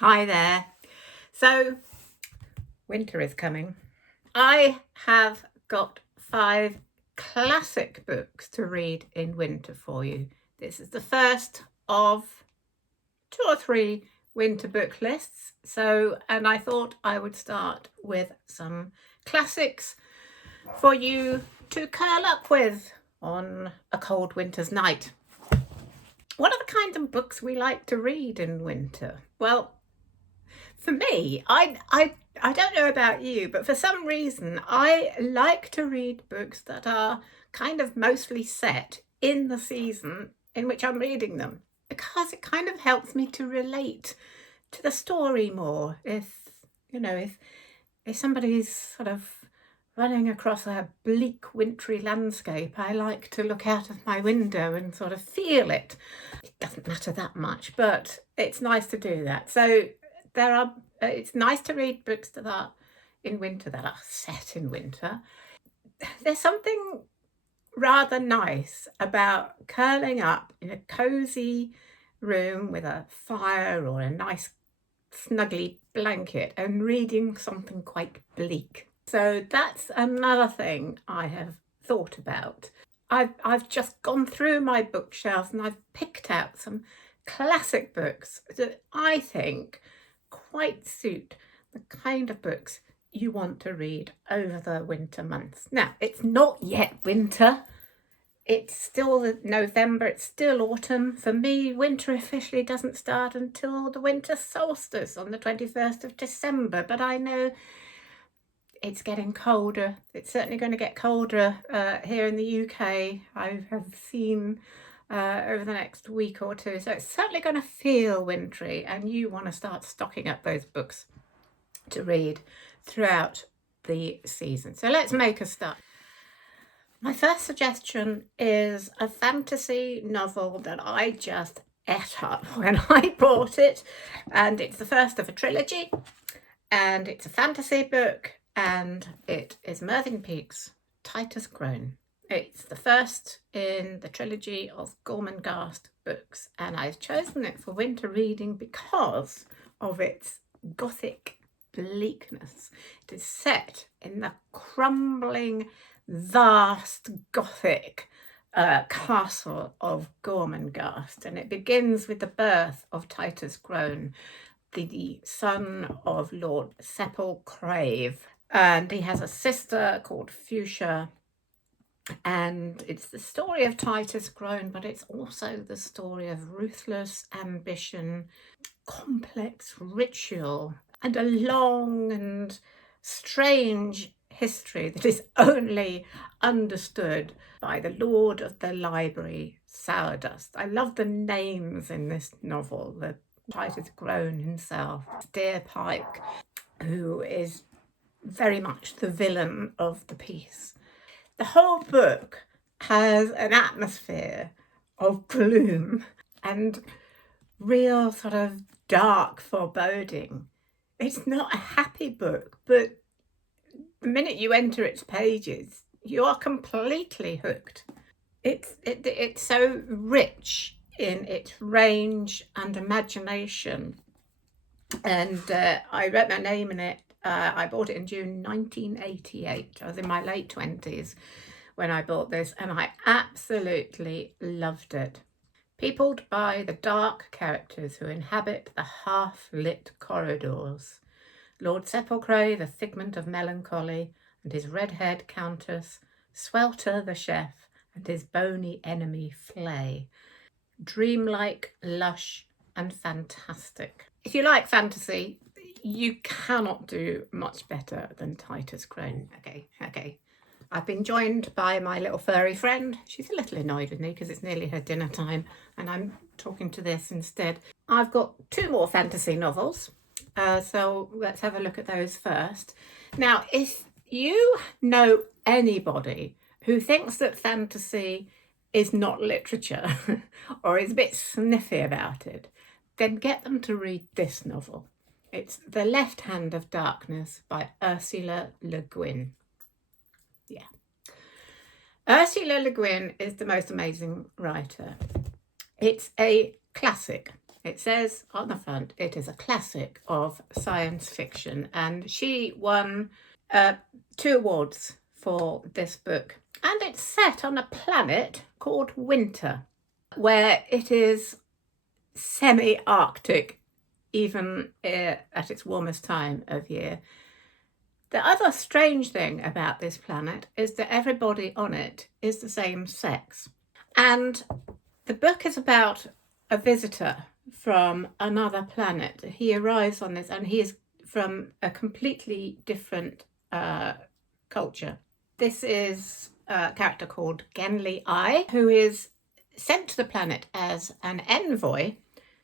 Hi there. So, winter is coming. I have got 5 classic books to read in winter for you. This is the first of 2 or 3 winter book lists. And I thought I would start with some classics for you to curl up with on a cold winter's night. What are the kinds of books we like to read in winter? Well, for me, I don't know about you, but for some reason, I like to read books that are kind of mostly set in the season in which I'm reading them, because it kind of helps me to relate to the story more. If somebody's sort of running across a bleak wintry landscape, I like to look out of my window and sort of feel it. It doesn't matter that much, but it's nice to do that. So it's nice to read books that are in winter, that are set in winter. There's something rather nice about curling up in a cozy room with a fire or a nice snuggly blanket and reading something quite bleak. So that's another thing I have thought about. I've just gone through my bookshelves and I've picked out some classic books that I think quite suit the kind of books you want to read over the winter months. Now, it's not yet winter. It's still November, it's still autumn. For me, winter officially doesn't start until the winter solstice on the 21st of December, but I know it's getting colder. It's certainly going to get colder here in the UK. I have seen over the next week or two. So it's certainly going to feel wintry, and you want to start stocking up those books to read throughout the season. So let's make a start. My first suggestion is a fantasy novel that I just ate up when I bought it, and it's the first of a trilogy, and it's a fantasy book, and it is Mervyn Peake's Titus Grown. It's the first in the trilogy of Gormenghast books, and I've chosen it for winter reading because of its gothic bleakness. It is set in the crumbling, vast gothic castle of Gormenghast, and it begins with the birth of Titus Grown, the son of Lord Sepulchrave, and he has a sister called Fuchsia. And it's the story of Titus Grown, but it's also the story of ruthless ambition, complex ritual, and a long and strange history that is only understood by the Lord of the Library, Sourdust. I love the names in this novel. The Titus Grown himself, Steerpike, who is very much the villain of the piece. The whole book has an atmosphere of gloom and real sort of dark foreboding. It's not a happy book, but the minute you enter its pages, you are completely hooked. It's so rich in its range and imagination. And I wrote my name in it. I bought it in June 1988. I was in my late 20s when I bought this, and I absolutely loved it. Peopled by the dark characters who inhabit the half-lit corridors. Lord Sepulchrave, a figment of melancholy, and his red-haired countess, Swelter the chef, and his bony enemy Flay. Dreamlike, lush, and fantastic. If you like fantasy, you cannot do much better than Titus Grown. Okay. I've been joined by my little furry friend. She's a little annoyed with me because it's nearly her dinner time and I'm talking to this instead. I've got 2 more fantasy novels, so let's have a look at those first. Now, if you know anybody who thinks that fantasy is not literature or is a bit sniffy about it, then get them to read this novel. It's The Left Hand of Darkness by Ursula Le Guin. Yeah. Ursula Le Guin is the most amazing writer. It's a classic. It says on the front, it is a classic of science fiction, and she won 2 awards for this book. And it's set on a planet called Winter, where it is semi-Arctic, even at its warmest time of year. The other strange thing about this planet is that everybody on it is the same sex. And the book is about a visitor from another planet. He arrives on this, and he is from a completely different culture. This is a character called Genli I, who is sent to the planet as an envoy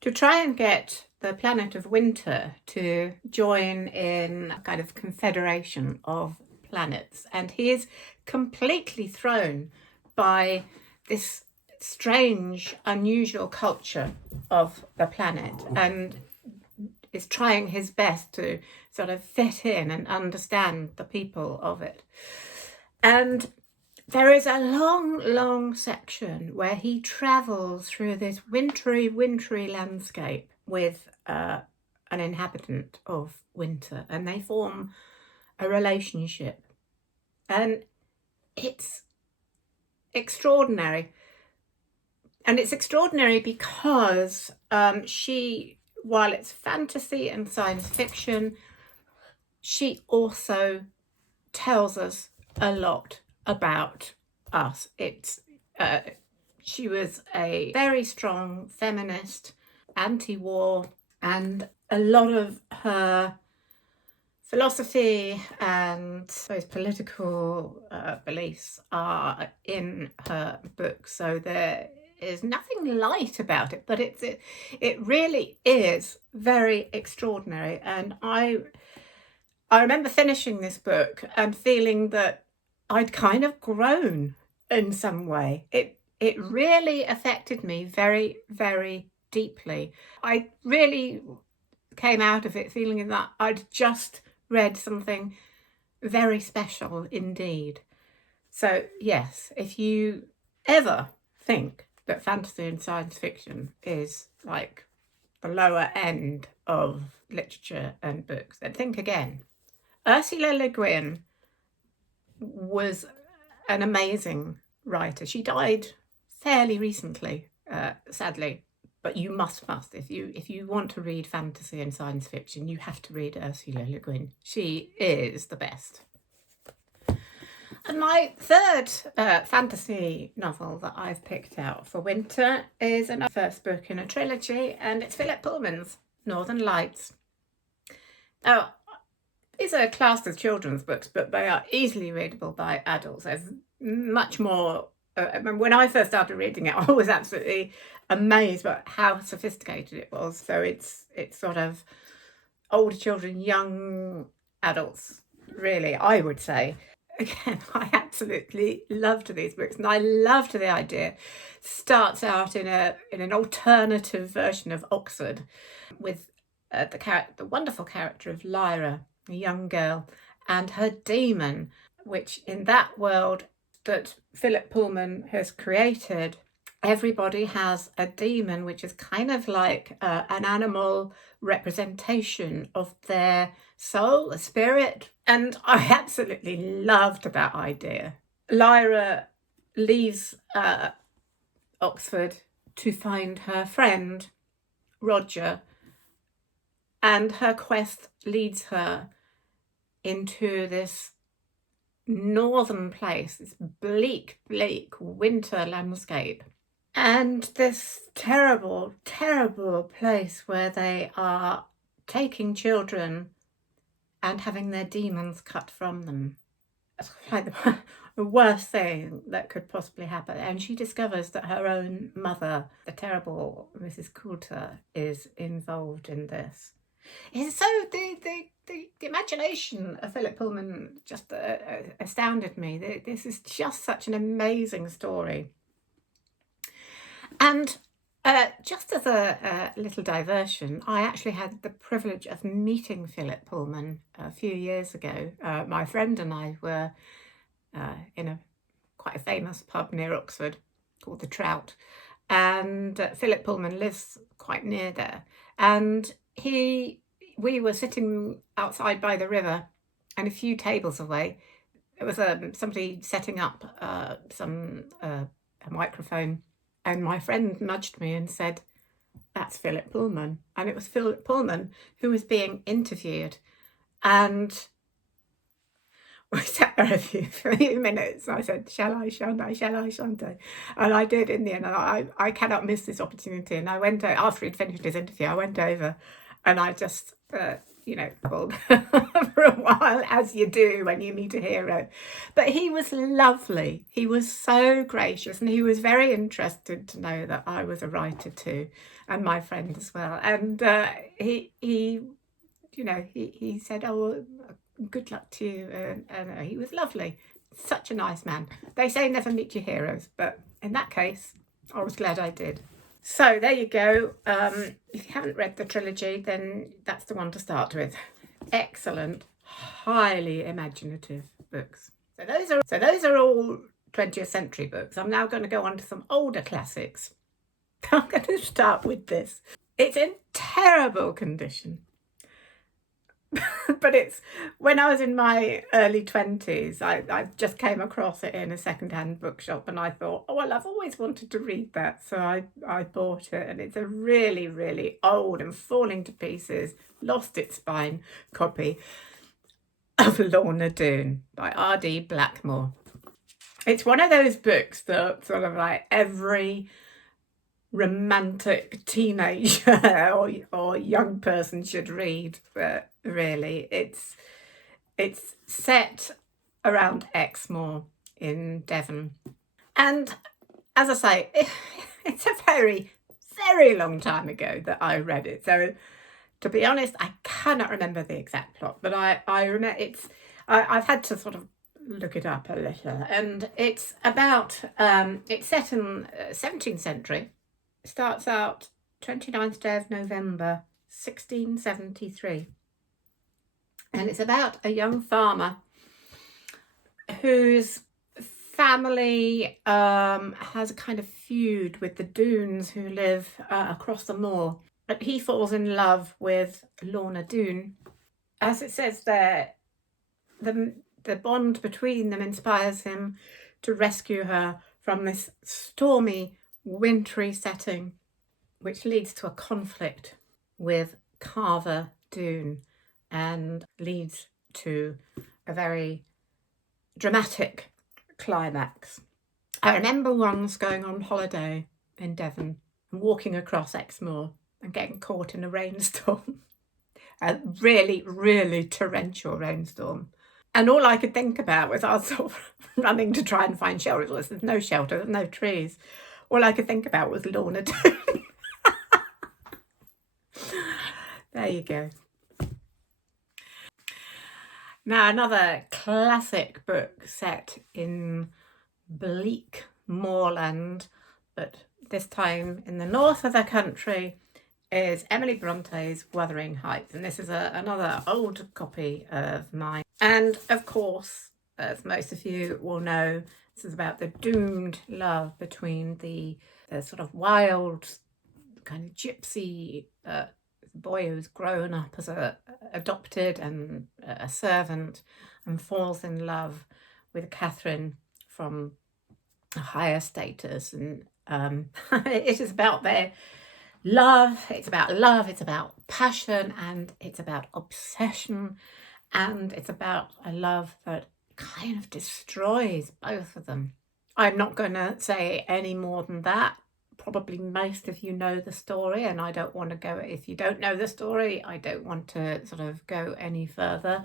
to try and get the planet of Winter to join in a kind of confederation of planets. And he is completely thrown by this strange, unusual culture of the planet, and is trying his best to sort of fit in and understand the people of it. And there is a long section where he travels through this wintry landscape with an inhabitant of Winter, and they form a relationship. And it's extraordinary. And it's extraordinary because she, while it's fantasy and science fiction, she also tells us a lot about us. She was a very strong feminist, anti-war, and a lot of her philosophy and those political beliefs are in her book. So there is nothing light about it, but it really is very extraordinary. And I remember finishing this book and feeling that I'd kind of grown in some way. It really affected me very, very deeply. I really came out of it feeling that I'd just read something very special indeed. So yes, if you ever think that fantasy and science fiction is like the lower end of literature and books, then think again. Ursula Le Guin was an amazing writer. She died fairly recently, sadly, but you must if you want to read fantasy and science fiction, you have to read Ursula Le Guin. She is the best. And my third fantasy novel that I've picked out for winter is another first book in a trilogy, and it's Philip Pullman's Northern Lights. Now, these are classed as children's books, but they are easily readable by adults. There's much more. When I first started reading it, I was absolutely amazed by how sophisticated it was. So it's sort of older children, young adults, really, I would say. Again, I absolutely loved these books, and I loved the idea. Starts out in an alternative version of Oxford, with the wonderful character of Lyra, a young girl, and her demon, which in that world that Philip Pullman has created, everybody has a demon, which is kind of like an animal representation of their soul, a spirit. And I absolutely loved that idea. Lyra leaves Oxford to find her friend, Roger, and her quest leads her into this northern place, this bleak winter landscape, and this terrible place where they are taking children and having their demons cut from them. It's like the worst thing that could possibly happen. And she discovers that her own mother, the terrible Mrs. Coulter, is involved in this. So the imagination of Philip Pullman just astounded me. This is just such an amazing story. And just as a little diversion, I actually had the privilege of meeting Philip Pullman a few years ago. My friend and I were in quite a famous pub near Oxford called the Trout, and Philip Pullman lives quite near there. And we were sitting outside by the river, and a few tables away, it was somebody setting up a microphone, and my friend nudged me and said, "That's Philip Pullman," and it was Philip Pullman who was being interviewed, and we sat there a few minutes. I said, "Shall I, shan't I, shall I, shan't I?" And I did in the end. And I cannot miss this opportunity. And I went, after he'd finished his interview, I went over and I just, called for a while, as you do when you meet a hero. But he was lovely. He was so gracious, and he was very interested to know that I was a writer too, and my friend as well. And he said, "Oh, good luck to you," and he was lovely. Such a nice man. They say never meet your heroes, but in that case, I was glad I did. So there you go. If you haven't read the trilogy, then that's the one to start with. Excellent, highly imaginative books. So those are all 20th century books. I'm now going to go on to some older classics. I'm going to start with this. It's in terrible condition. But it's when I was in my early 20s, I just came across it in a second-hand bookshop, and I thought, oh, well, I've always wanted to read that. So I bought it, and it's a really, really old and falling to pieces, lost its spine copy of Lorna Doone by R.D. Blackmore. It's one of those books that sort of like every romantic teenager or young person should read, but really it's set around Exmoor in Devon. And as I say, it's a very, very long time ago that I read it. So to be honest, I cannot remember the exact plot, but I remember I've had to sort of look it up a little. And it's about, it's set in 17th century. It starts out 29th day of November, 1673. And it's about a young farmer whose family has a kind of feud with the Doones who live across the moor. But he falls in love with Lorna Doone. As it says there, the bond between them inspires him to rescue her from this stormy, wintry setting, which leads to a conflict with Carver Doone and leads to a very dramatic climax. I remember once going on holiday in Devon and walking across Exmoor and getting caught in a rainstorm, a really, really torrential rainstorm. And all I could think about was I was sort of running to try and find shelter. There's no shelter, there's no trees. All I could think about was Lorna Doone. There you go. Now, another classic book set in bleak moorland, but this time in the north of the country, is Emily Bronte's Wuthering Heights. And this is another old copy of mine. And of course, as most of you will know, this is about the doomed love between the sort of wild kind of gypsy boy who's grown up as adopted and a servant, and falls in love with Catherine from a higher status. And it is about their love. It's about passion, and it's about obsession, and it's about a love that kind of destroys both of them. I'm not going to say any more than that. Probably most of you know the story, and I don't want to go, if you don't know the story, I don't want to sort of go any further.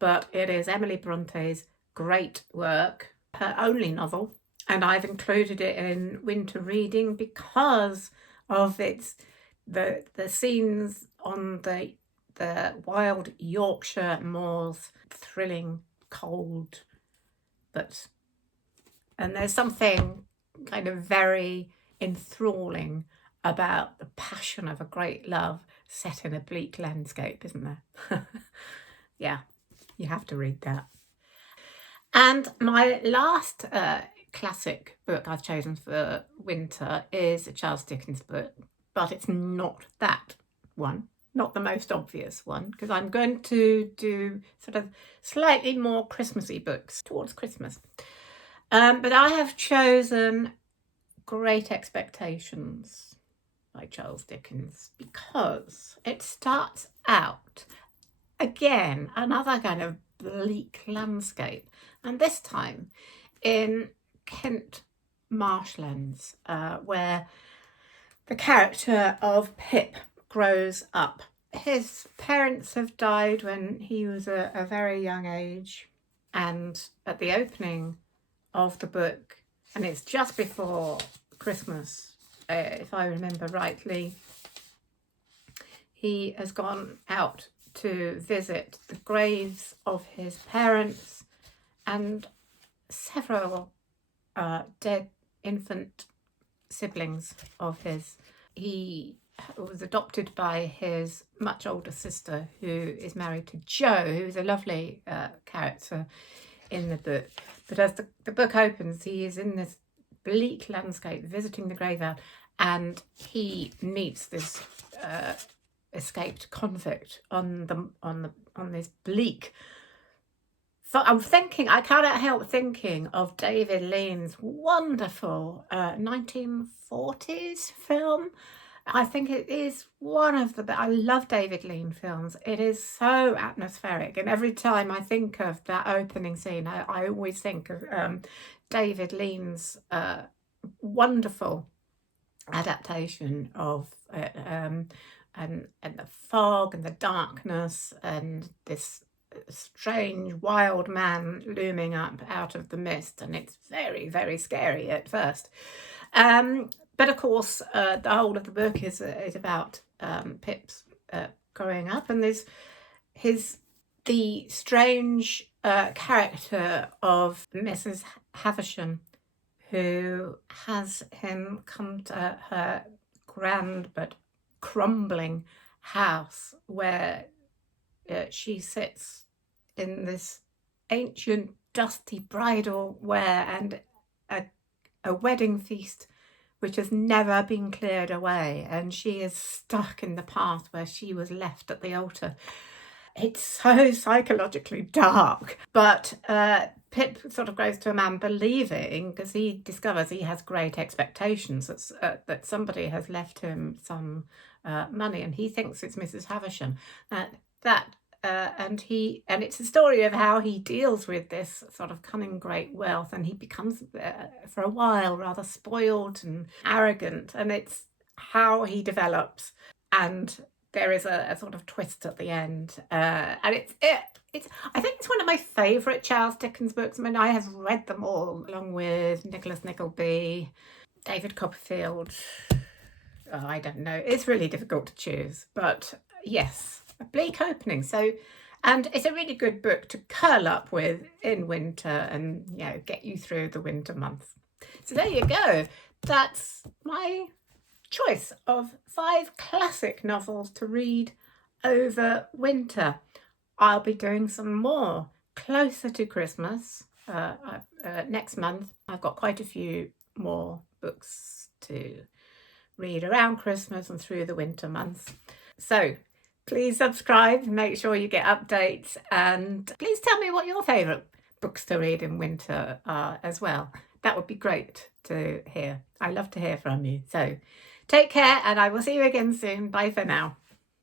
But it is Emily Bronte's great work, her only novel, and I've included it in winter reading because of the scenes on the wild Yorkshire moors, thrilling, cold, and there's something kind of very enthralling about the passion of a great love set in a bleak landscape, isn't there? Yeah, you have to read that. And my last classic book I've chosen for winter is a Charles Dickens book, but it's not that one, not the most obvious one, because I'm going to do sort of slightly more Christmassy books towards Christmas. But I have chosen Great Expectations by Charles Dickens because it starts out, again, another kind of bleak landscape, and this time in Kent marshlands, where the character of Pip grows up. His parents have died when he was a very young age, and at the opening of the book, and it's just before Christmas, if I remember rightly, he has gone out to visit the graves of his parents and several dead infant siblings of his. He was adopted by his much older sister, who is married to Joe, who is a lovely character in the book. But as the book opens, he is in this bleak landscape visiting the graveyard, and he meets this escaped convict on this bleak. So I can't help thinking of David Lean's wonderful 1940s film. I think it is one of the, I love David Lean films. It is so atmospheric, and every time I think of that opening scene, I always think of David Lean's wonderful adaptation of and the fog and the darkness and this strange wild man looming up out of the mist, and it's very, very scary at first. But of course, the whole of the book is about Pip's growing up, and there's the strange character of Mrs. Havisham, who has him come to her grand but crumbling house, where she sits in this ancient dusty bridal wear and a wedding feast which has never been cleared away, and she is stuck in the past where she was left at the altar. It's so psychologically dark, but Pip sort of grows to a man believing, because he discovers he has great expectations that somebody has left him some money, and he thinks it's Mrs. Havisham. And it's a story of how he deals with this sort of coming great wealth, and he becomes for a while rather spoiled and arrogant, and it's how he develops, and there is a sort of twist at the end, and it's I think it's one of my favourite Charles Dickens books. I mean, I have read them all, along with Nicholas Nickleby, David Copperfield. Oh, I don't know, it's really difficult to choose, but yes, a bleak opening. So, and it's a really good book to curl up with in winter and, you know, get you through the winter months. So there you go. That's my choice of 5 classic novels to read over winter. I'll be doing some more closer to Christmas next month. I've got quite a few more books to read around Christmas and through the winter months. So please subscribe, make sure you get updates, and please tell me what your favourite books to read in winter are as well. That would be great to hear. I love to hear from you. So take care, and I will see you again soon. Bye for now.